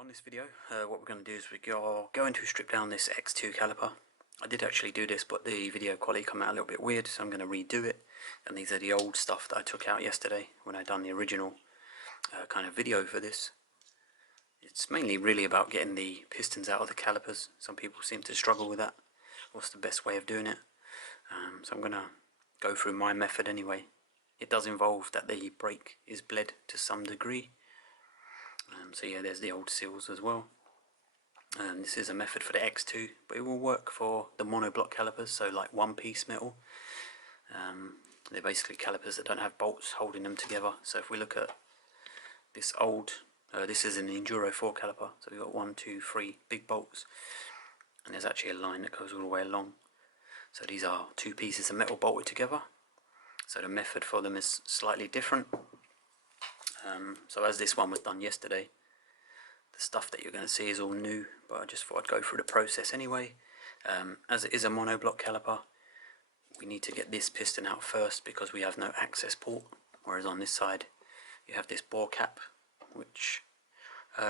On this video, what we're going to do is we're going to strip down this X2 caliper. I did actually do this, but the video quality came out a little bit weird, so I'm going to redo it. And these are the old stuff that I took out yesterday when I done the original kind of video for this. It's mainly really about getting the pistons out of the calipers. Some people seem to struggle with that. What's the best way of doing it? So I'm going to go through my method anyway. It does involve that the brake is bled to some degree. So yeah, there's the old seals as well. This is a method for the X2, but it will work for the monoblock calipers, so like one-piece metal. They're basically calipers that don't have bolts holding them together. So if we look at this old, this is an Enduro 4 caliper, so we've got 1, 2, 3 big bolts, and there's actually a line that goes all the way along. So these are two pieces of metal bolted together. So the method for them is slightly different. So as this one was done yesterday, the stuff that you're going to see is all new, but I just thought I'd go through the process anyway. As it is a monoblock caliper, we need to get this piston out first because we have no access port, whereas on this side you have this bore cap which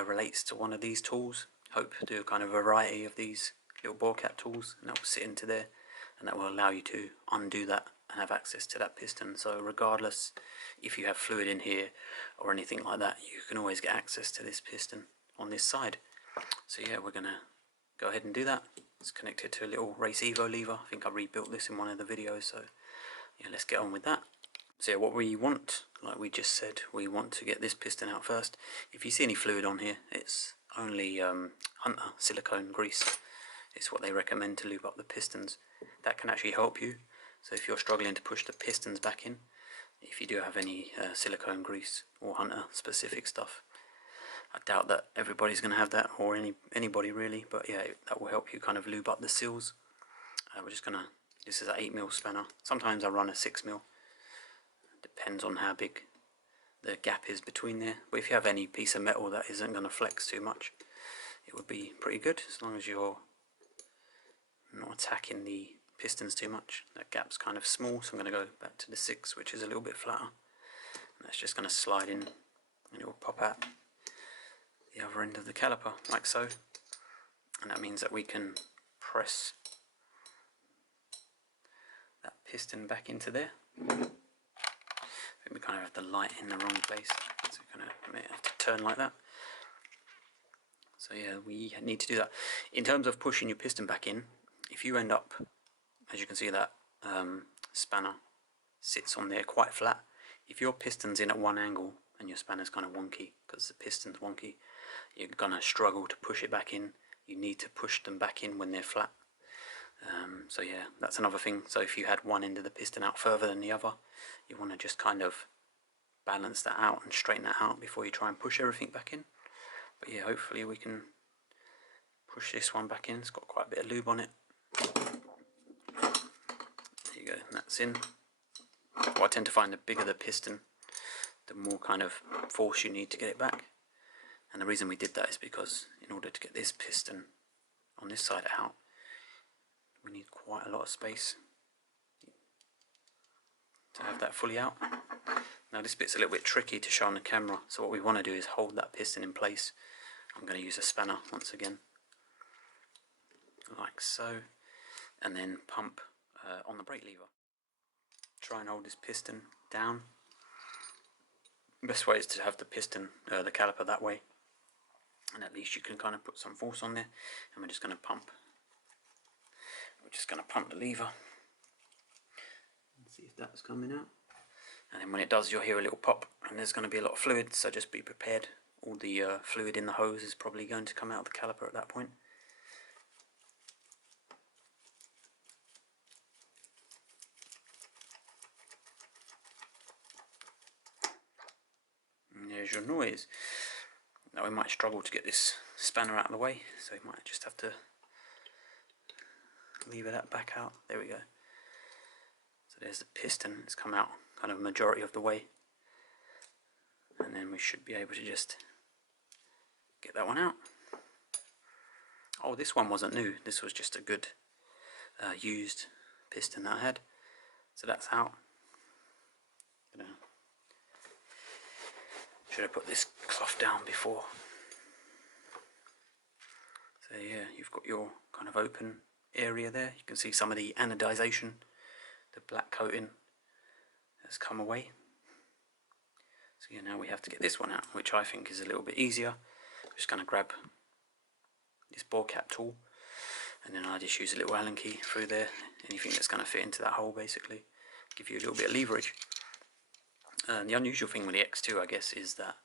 relates to one of these tools. Hope to do a kind of variety of these little bore cap tools, and that will sit into there, and that will allow you to undo that and have access to that piston. So regardless if you have fluid in here or anything like that, you can always get access to this piston on this side. So yeah, we're gonna go ahead and do that. It's connected to a little Race Evo lever. I think I rebuilt this in one of the videos, so yeah, let's get on with that. So yeah, what we want, like we just said, we want to get this piston out first. If you see any fluid on here, it's only Hunter silicone grease. It's what they recommend to lube up the pistons. That can actually help you. So if you're struggling to push the pistons back in, if you do have any silicone grease or Hunter specific stuff, I doubt that everybody's going to have that, or anybody really, but yeah, that will help you kind of lube up the seals. We're just going to, this is an 8mm spanner. Sometimes I run a 6mm. Depends on how big the gap is between there. But if you have any piece of metal that isn't going to flex too much, it would be pretty good, as long as you're not attacking the pistons too much. That gap's kind of small, so I'm going to go back to the 6, which is a little bit flatter. And that's just going to slide in, and it will pop out the other end of the caliper, like so. And that means that we can press that piston back into there. I think we kind of have the light in the wrong place, so we kind of may have to turn like that. So yeah, we need to do that. In terms of pushing your piston back in, if you end up, as you can see, that spanner sits on there quite flat. If your piston's in at one angle and your spanner's kind of wonky because the piston's wonky, you're going to struggle to push it back in. You need to push them back in when they're flat. So yeah, that's another thing. So if you had one end of the piston out further than the other, you want to just kind of balance that out and straighten that out before you try and push everything back in. But yeah, hopefully we can push this one back in. It's got quite a bit of lube on it. There you go, and that's in. Well, I tend to find the bigger the piston, the more kind of force you need to get it back. And the reason we did that is because in order to get this piston on this side out, we need quite a lot of space to have that fully out. Now this bit's a little bit tricky to show on the camera, so what we want to do is hold that piston in place. I'm going to use a spanner once again, like so, and then pump on the brake lever. Try and hold this piston down. The best way is to have the piston, the caliper that way, and at least you can kind of put some force on there. And we're just going to pump. We're just going to pump the lever and see if that's coming out. And then when it does, you'll hear a little pop, and there's going to be a lot of fluid, so just be prepared. All the fluid in the hose is probably going to come out of the caliper at that point. And there's your noise. Now we might struggle to get this spanner out of the way, so we might just have to lever that back out. There we go. So there's the piston. It's come out kind of majority of the way, and then we should be able to just get that one out. Oh, this one wasn't new. This was just a good used piston that I had. So that's out. Should have put this cloth down before. yeah, you've got your kind of open area there. You can see some of the anodization, the black coating has come away. So yeah, now we have to get this one out, which I think is a little bit easier. I'm just going to grab this bore cap tool, and then I just use a little Allen key through there, anything that's going to fit into that hole basically, give you a little bit of leverage. And the unusual thing with the X2, I guess, is that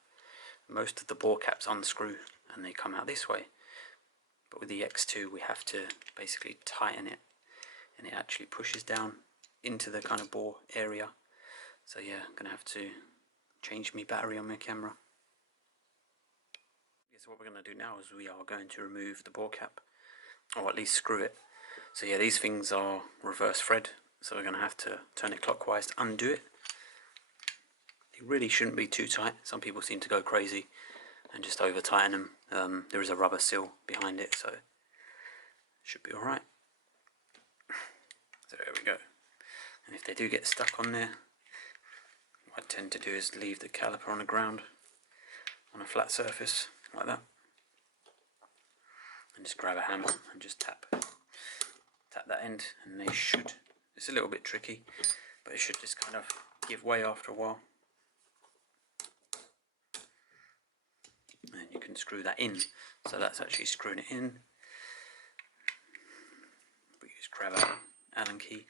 most of the bore caps unscrew and they come out this way, but with the X2 we have to basically tighten it, and it actually pushes down into the kind of bore area. So yeah, I'm going to have to change my battery on my camera. So what we're going to do now is we are going to remove the bore cap, or at least screw it. So yeah, these things are reverse thread, so we're going to have to turn it clockwise to undo it. They really shouldn't be too tight. Some people seem to go crazy and just over tighten them. There is a rubber seal behind it, so it should be alright. So there we go. And if they do get stuck on there, what I tend to do is leave the caliper on the ground, on a flat surface like that, and just grab a hammer and just tap that end, and they should, it's a little bit tricky, but it should just kind of give way after a while, and you can screw that in. So that's actually screwing it in. We just grab our Allen key,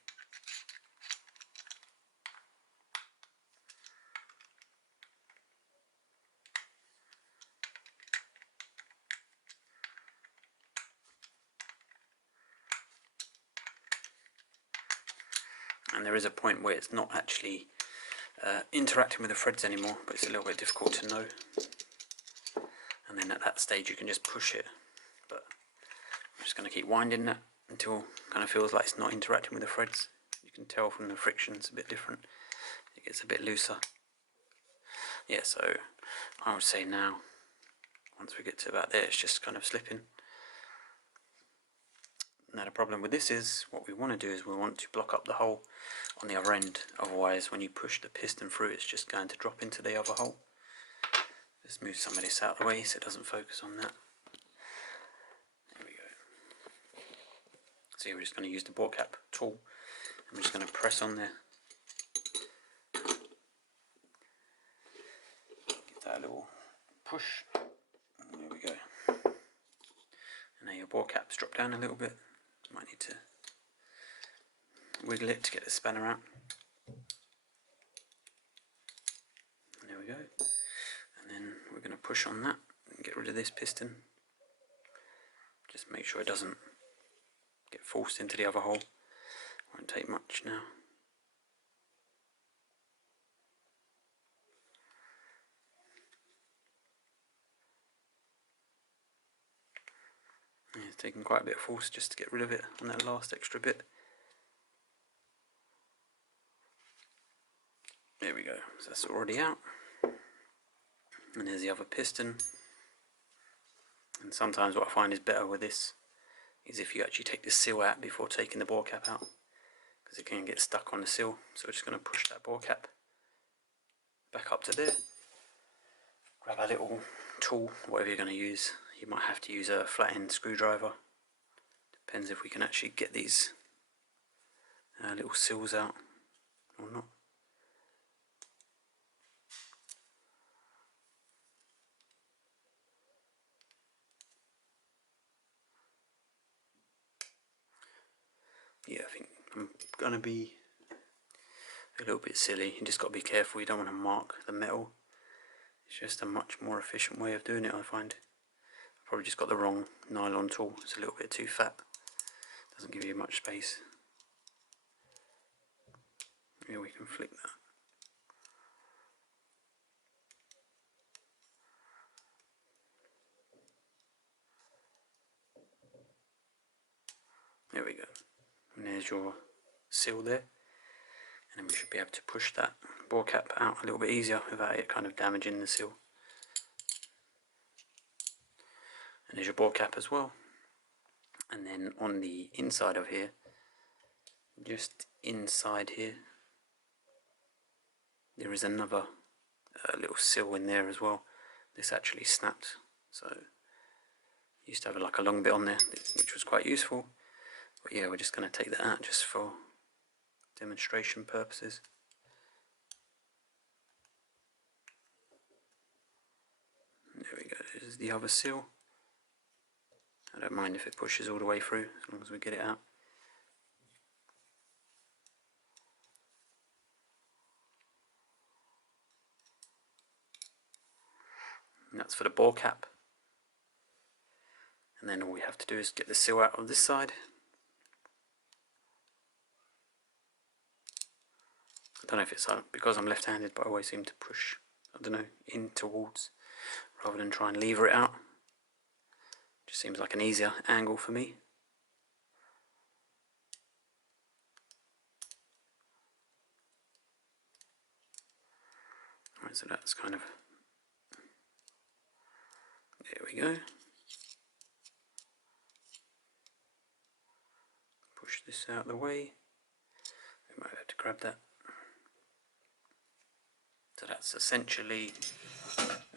and there is a point where it's not actually interacting with the threads anymore, but it's a little bit difficult to know, and then at that stage you can just push it. But I'm just going to keep winding that until it kind of feels like it's not interacting with the threads. You can tell from the friction it's a bit different, it gets a bit looser. Yeah, so I would say now, once we get to about there, it's just kind of slipping. Now the problem with this is, what we want to do is we want to block up the hole on the other end, otherwise when you push the piston through it's just going to drop into the other hole. Let's move some of this out of the way so it doesn't focus on that. There we go. So we're just going to use the bore cap tool, and we're just going to press on there. Give that a little push. There we go. And now your bore cap's dropped down a little bit. Might need to wiggle it to get the spanner out. And there we go. And then we're going to push on that and get rid of this piston. Just make sure it doesn't get forced into the other hole. Won't take much now. Yeah, it's taking quite a bit of force just to get rid of it on that last extra bit. There we go, so that's already out. And there's the other piston. And sometimes what I find is better with this is if you actually take the seal out before taking the bore cap out, because it can get stuck on the seal. So we're just going to push that bore cap back up to there. Grab a little tool, whatever you're going to use. You might have to use a flat end screwdriver. Depends if we can actually get these little seals out or not. Yeah, I think I'm going to be a little bit silly. You just got to be careful, you don't want to mark the metal. It's just a much more efficient way of doing it, I find. I've probably just got the wrong nylon tool, it's a little bit too fat. Doesn't give you much space. Yeah, we can flick that. There we go. And there's your seal there. And then we should be able to push that bore cap out a little bit easier without it kind of damaging the seal. And there's your bore cap as well. And then on the inside of here, just inside here, there is another little seal in there as well. This actually snapped, so Used to have like a long bit on there, which was quite useful. But yeah, we're just going to take that out just for demonstration purposes. There we go, this is the other seal. I don't mind if it pushes all the way through, as long as we get it out. And that's for the bore cap. And then all we have to do is get the seal out on this side. I don't know if it's because I'm left-handed, but I always seem to push, I don't know, in towards rather than try and lever it out. Just seems like an easier angle for me. Right, so that's kind of, there we go. Push this out of the way. We might have to grab that. So that's essentially,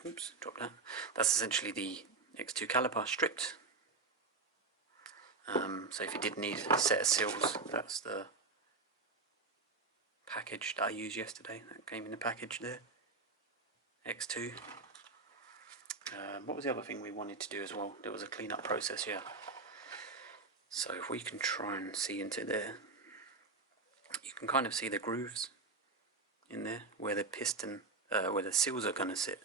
oops, drop that. That's essentially the X2 caliper stripped. So if you did need a set of seals, that's the package that I used yesterday. That came in the package there. X2. What was the other thing we wanted to do as well? There was a clean-up process here. So if we can try and see into there, you can kind of see the grooves in there where the piston, where the seals are going to sit,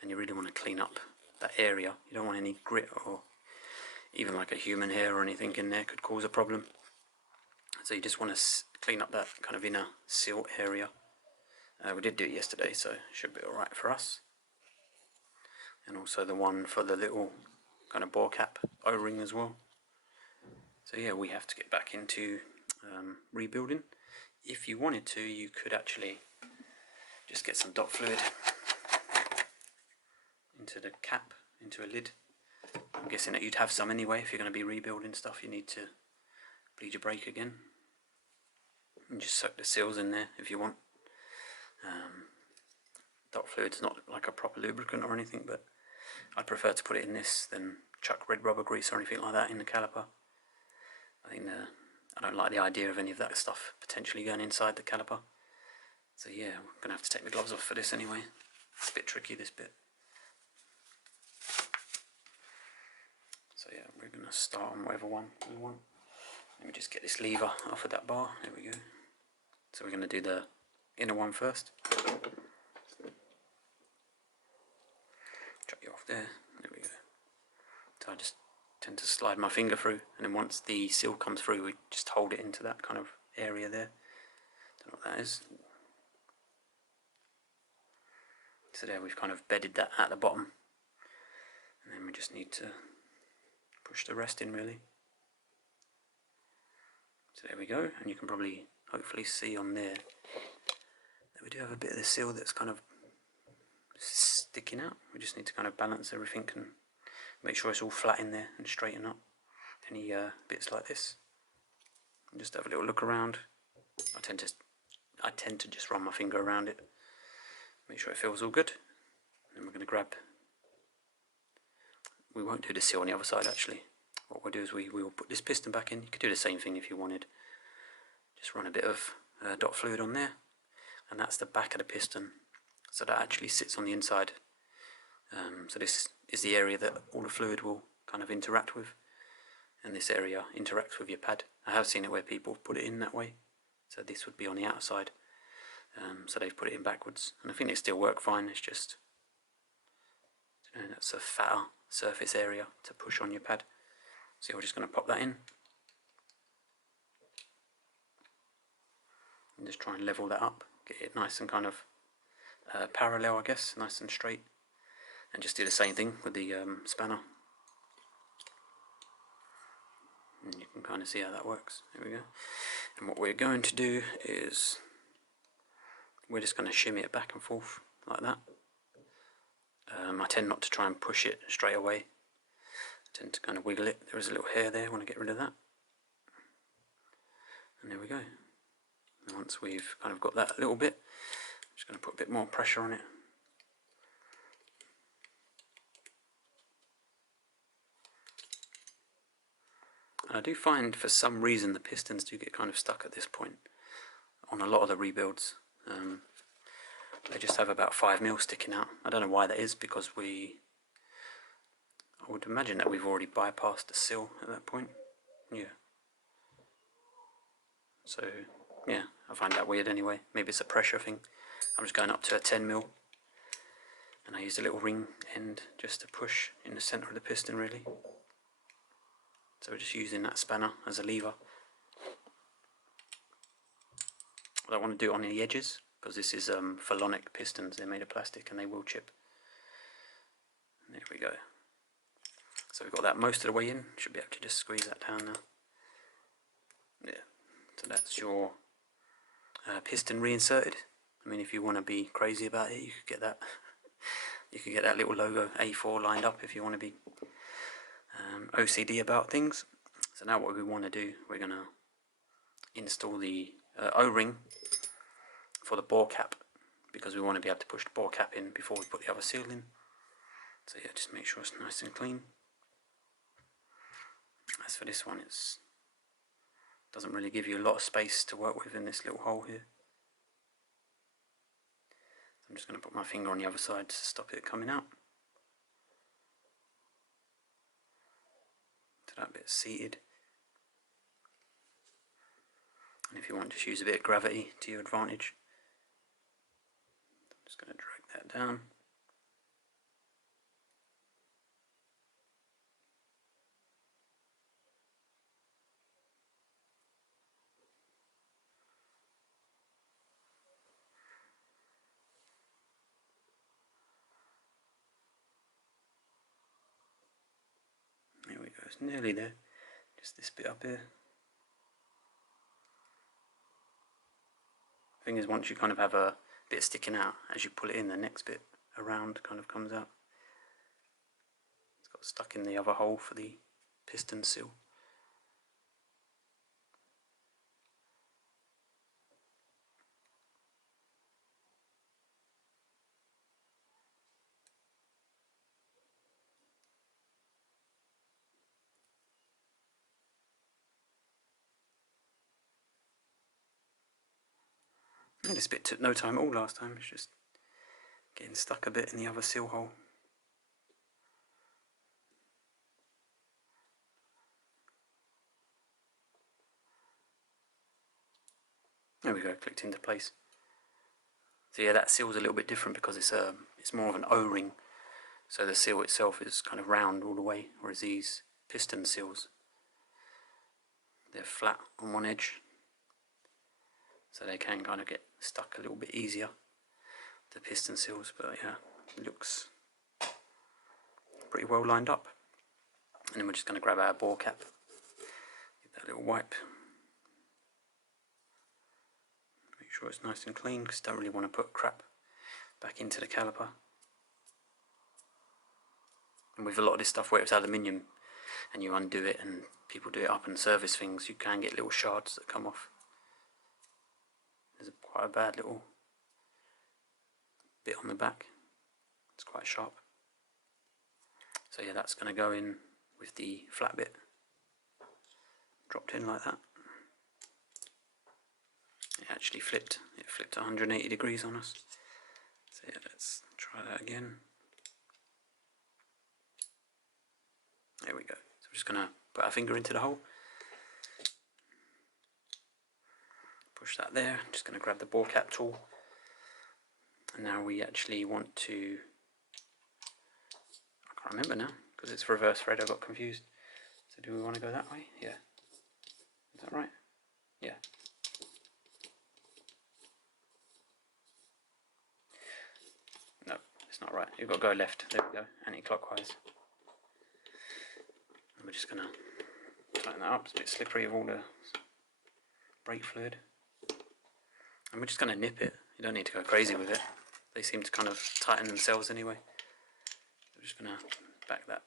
and you really want to clean up that area. You don't want any grit or even like a human hair or anything in there could cause a problem. So you just want to clean up that kind of inner seal area. We did do it yesterday, so it should be alright for us. And also the one for the little kind of bore cap O-ring as well. So yeah, we have to get back into rebuilding. If you wanted to, you could actually just get some dot fluid into the cap, into a lid. I'm guessing that you'd have some anyway. If you're going to be rebuilding stuff, you need to bleed your brake again. And just soak the seals in there if you want. Dot fluid's not like a proper lubricant or anything, but I'd prefer to put it in this than chuck red rubber grease or anything like that in the caliper. I think I don't like the idea of any of that stuff potentially going inside the caliper. So yeah, we're going to have to take the gloves off for this anyway. It's a bit tricky, this bit. So yeah, we're going to start on whatever one we want. Let me just get this lever off of that bar. There we go. So we're going to do the inner one first. Chuck you off there. There we go. So I just tend to slide my finger through, and then once the seal comes through, we just hold it into that kind of area there. Don't know what that is. So there we've kind of bedded that at the bottom, and then we just need to push the rest in really. So there we go, and you can probably hopefully see on there that we do have a bit of the seal that's kind of sticking out. We just need to kind of balance everything and make sure it's all flat in there and straighten up any bits like this. And just have a little look around. I tend to just run my finger around it, make sure it feels all good. Then we're going to grab, we won't do the seal on the other side actually. What we'll do is we will put this piston back in. You could do the same thing if you wanted. Just run a bit of dot fluid on there, and that's the back of the piston. So that actually sits on the inside. So this is the area that all the fluid will kind of interact with, and this area interacts with your pad. I have seen it where people put it in that way, so this would be on the outside. So they've put it in backwards, and I think they still work fine. It's just, you know, that's a fatter surface area to push on your pad. So we're just going to pop that in and just try and level that up, get it nice and kind of parallel, I guess, nice and straight, and just do the same thing with the spanner. And you can kind of see how that works. There we go. And what we're going to do is we're just going to shimmy it back and forth like that. I tend not to try and push it straight away. I tend to kind of wiggle it. There is a little hair there, I want to get rid of that. And there we go. And once we've kind of got that a little bit, I'm just going to put a bit more pressure on it. And I do find for some reason the pistons do get kind of stuck at this point on a lot of the rebuilds. They just have about 5mm sticking out. I don't know why that is, because I would imagine that we've already bypassed the sill at that point. Yeah. So, yeah, I find that weird anyway. Maybe it's a pressure thing. I'm just going up to a 10mm. And I used a little ring end just to push in the centre of the piston, really. So we're just using that spanner as a lever. I don't want to do it on the edges, because this is phalonic pistons. They're made of plastic and they will chip. And there we go. So we've got that most of the way in. Should be able to just squeeze that down now. Yeah. So that's your piston reinserted. I mean, if you want to be crazy about it, you could get that. You could get that little logo A4 lined up if you want to be OCD about things. So now what we want to do, we're going to install the O-ring for the bore cap, because we want to be able to push the bore cap in before we put the other seal in. So yeah, just make sure it's nice and clean. As for this one, it doesn't really give you a lot of space to work with in this little hole here. I'm just going to put my finger on the other side to stop it coming out. So that bit's seated. And if you want to just use a bit of gravity to your advantage, I'm just going to drag that down. There we go, it's nearly there. Just this bit up here. Thing is, once you kind of have a bit sticking out, as you pull it in, the next bit around kind of comes out. It's got stuck in the other hole for the piston seal. And this bit took no time at all last time. It's just getting stuck a bit in the other seal hole. There we go, clicked into place. So yeah, that seal's a little bit different because it's more of an O-ring. So the seal itself is kind of round all the way, whereas these piston seals, they're flat on one edge. So they can kind of get stuck a little bit easier, the piston seals, but yeah, it looks pretty well lined up. And then we're just going to grab our bore cap, give that little wipe, make sure it's nice and clean, because don't really want to put crap back into the caliper. And with a lot of this stuff where it's aluminium and you undo it and people do it up and service things, you can get little shards that come off. There's quite a bad little bit on the back. It's quite sharp. So yeah, that's going to go in with the flat bit. Dropped in like that. It actually flipped. It flipped 180 degrees on us. So yeah, let's try that again. There we go. So we're just going to put our finger into the hole. Push that there. I'm just going to grab the bore cap tool. And now we actually want to, I can't remember now because it's reverse thread, I got confused. So do we want to go that way? Yeah. Is that right? Yeah. No, it's not right. You've got to go left. There we go. Anti-clockwise. And we're just going to tighten that up. It's a bit slippery with all the brake fluid. And we're just going to nip it. You don't need to go crazy with it. They seem to kind of tighten themselves anyway. We're just going to back that.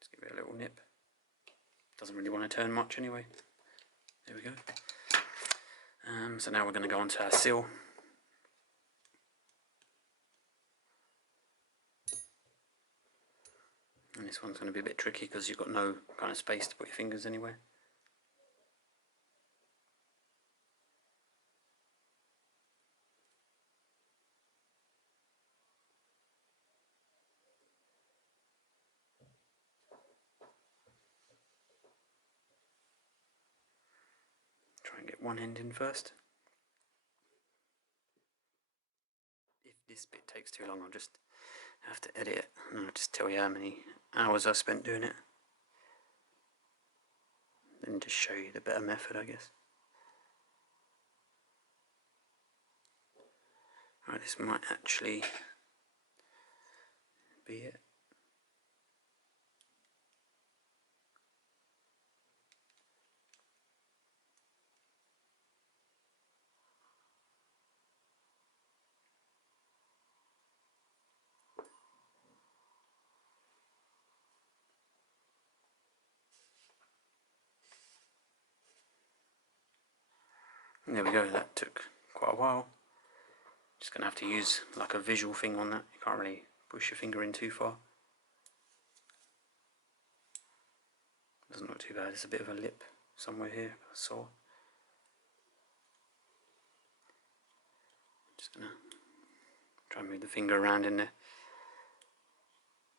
Just give it a little nip. Doesn't really want to turn much anyway. There we go. So now we're going to go on to our seal. And And this one's going to be a bit tricky because you've got no kind of space to put your fingers anywhere. Try and get one end in first. If this bit takes too long, I'll just have to edit it and I'll just tell you how many hours I spent doing it. Then just show you the better method, I guess. Right, this might actually be it. There we go, that took quite a while. Just going to have to use like a visual thing on that. You can't really push your finger in too far. Doesn't look too bad, there's a bit of a lip somewhere here, I saw. Just going to try and move the finger around in there.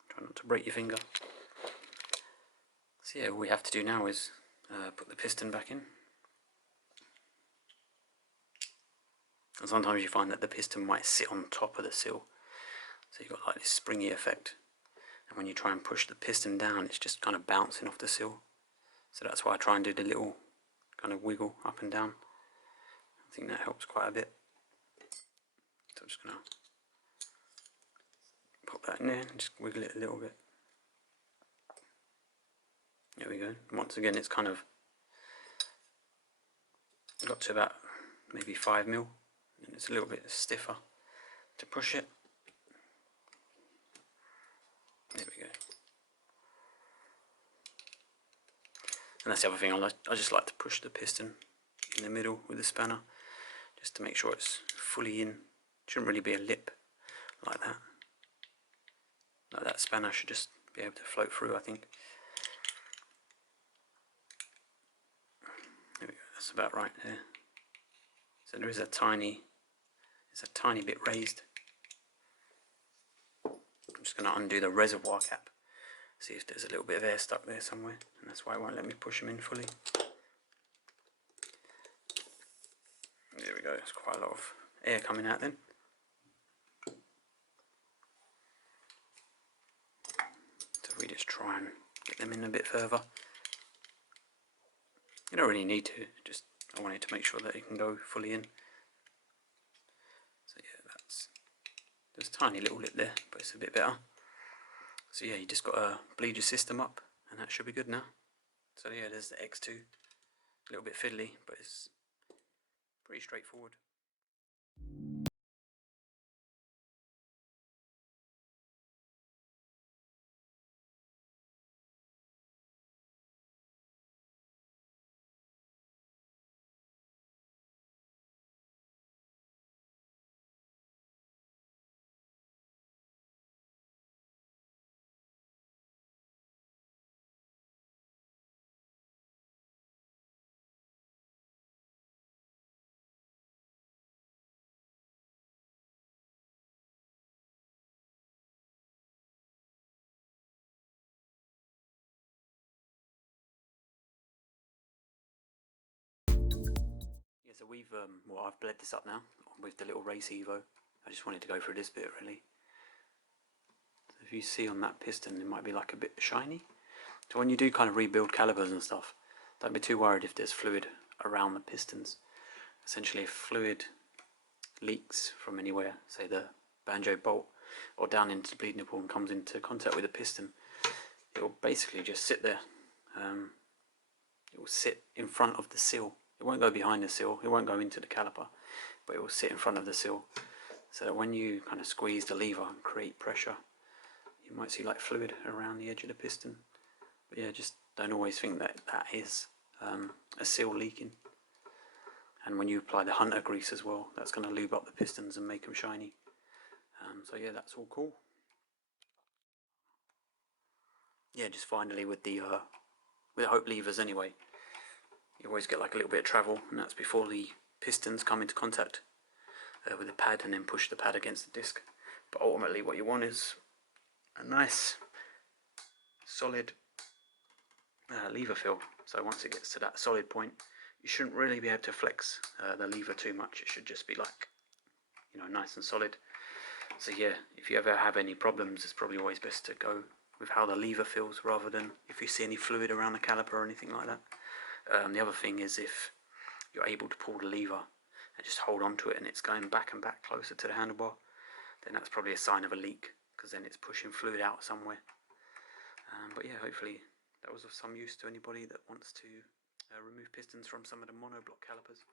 Try not to break your finger. So yeah, all we have to do now is put the piston back in. And sometimes you find that the piston might sit on top of the sill, so you've got like this springy effect, and when you try and push the piston down it's just kind of bouncing off the sill. So that's why I try and do the little kind of wiggle up and down. I think that helps quite a bit. So I'm just going to pop that in there and just wiggle it a little bit. There we go. Once again it's kind of got to about maybe 5mm. And it's a little bit stiffer to push it. There we go. And that's the other thing, I just like to push the piston in the middle with the spanner, just to make sure it's fully in. Shouldn't really be a lip like that. Like that spanner should just be able to float through, I think. There we go, that's about right there. So there is it's a tiny bit raised. I'm just going to undo the reservoir cap, see if there's a little bit of air stuck there somewhere, and that's why it won't let me push them in fully. There we go, there's quite a lot of air coming out then. So we just try and get them in a bit further. You don't really need to, just I wanted to make sure that it can go fully in. So yeah, there's a tiny little lip there, but it's a bit better. So yeah, you just got to bleed your system up and that should be good now. So yeah, there's the X2. A little bit fiddly, but it's pretty straightforward. Yeah, so I've bled this up now with the little race Evo. I just wanted to go through this bit really. So if you see on that piston, it might be like a bit shiny. So when you do kind of rebuild calipers and stuff, don't be too worried if there's fluid around the pistons. Essentially, if fluid leaks from anywhere, say the banjo bolt, or down into the bleed nipple and comes into contact with the piston, it will basically just sit there. It will sit in front of the sill. It won't go behind the sill, it won't go into the caliper, but it will sit in front of the sill, so that when you kind of squeeze the lever and create pressure, you might see like fluid around the edge of the piston. But yeah, just don't always think that that is a sill leaking. And when you apply the hunter grease as well, that's going to lube up the pistons and make them shiny. So yeah, that's all cool. yeah, just finally with the hope levers anyway, you always get like a little bit of travel, and that's before the pistons come into contact with the pad and then push the pad against the disc. But ultimately what you want is a nice solid lever fill. So once it gets to that solid point, you shouldn't really be able to flex the lever too much. It should just be like, you know, nice and solid. So yeah, if you ever have any problems, it's probably always best to go with how the lever feels rather than if you see any fluid around the caliper or anything like that. The other thing is if you're able to pull the lever and just hold on to it and it's going back and back closer to the handlebar, then that's probably a sign of a leak, because then it's pushing fluid out somewhere. But yeah, hopefully that was of some use to anybody that wants to remove pistons from some of the monoblock calipers.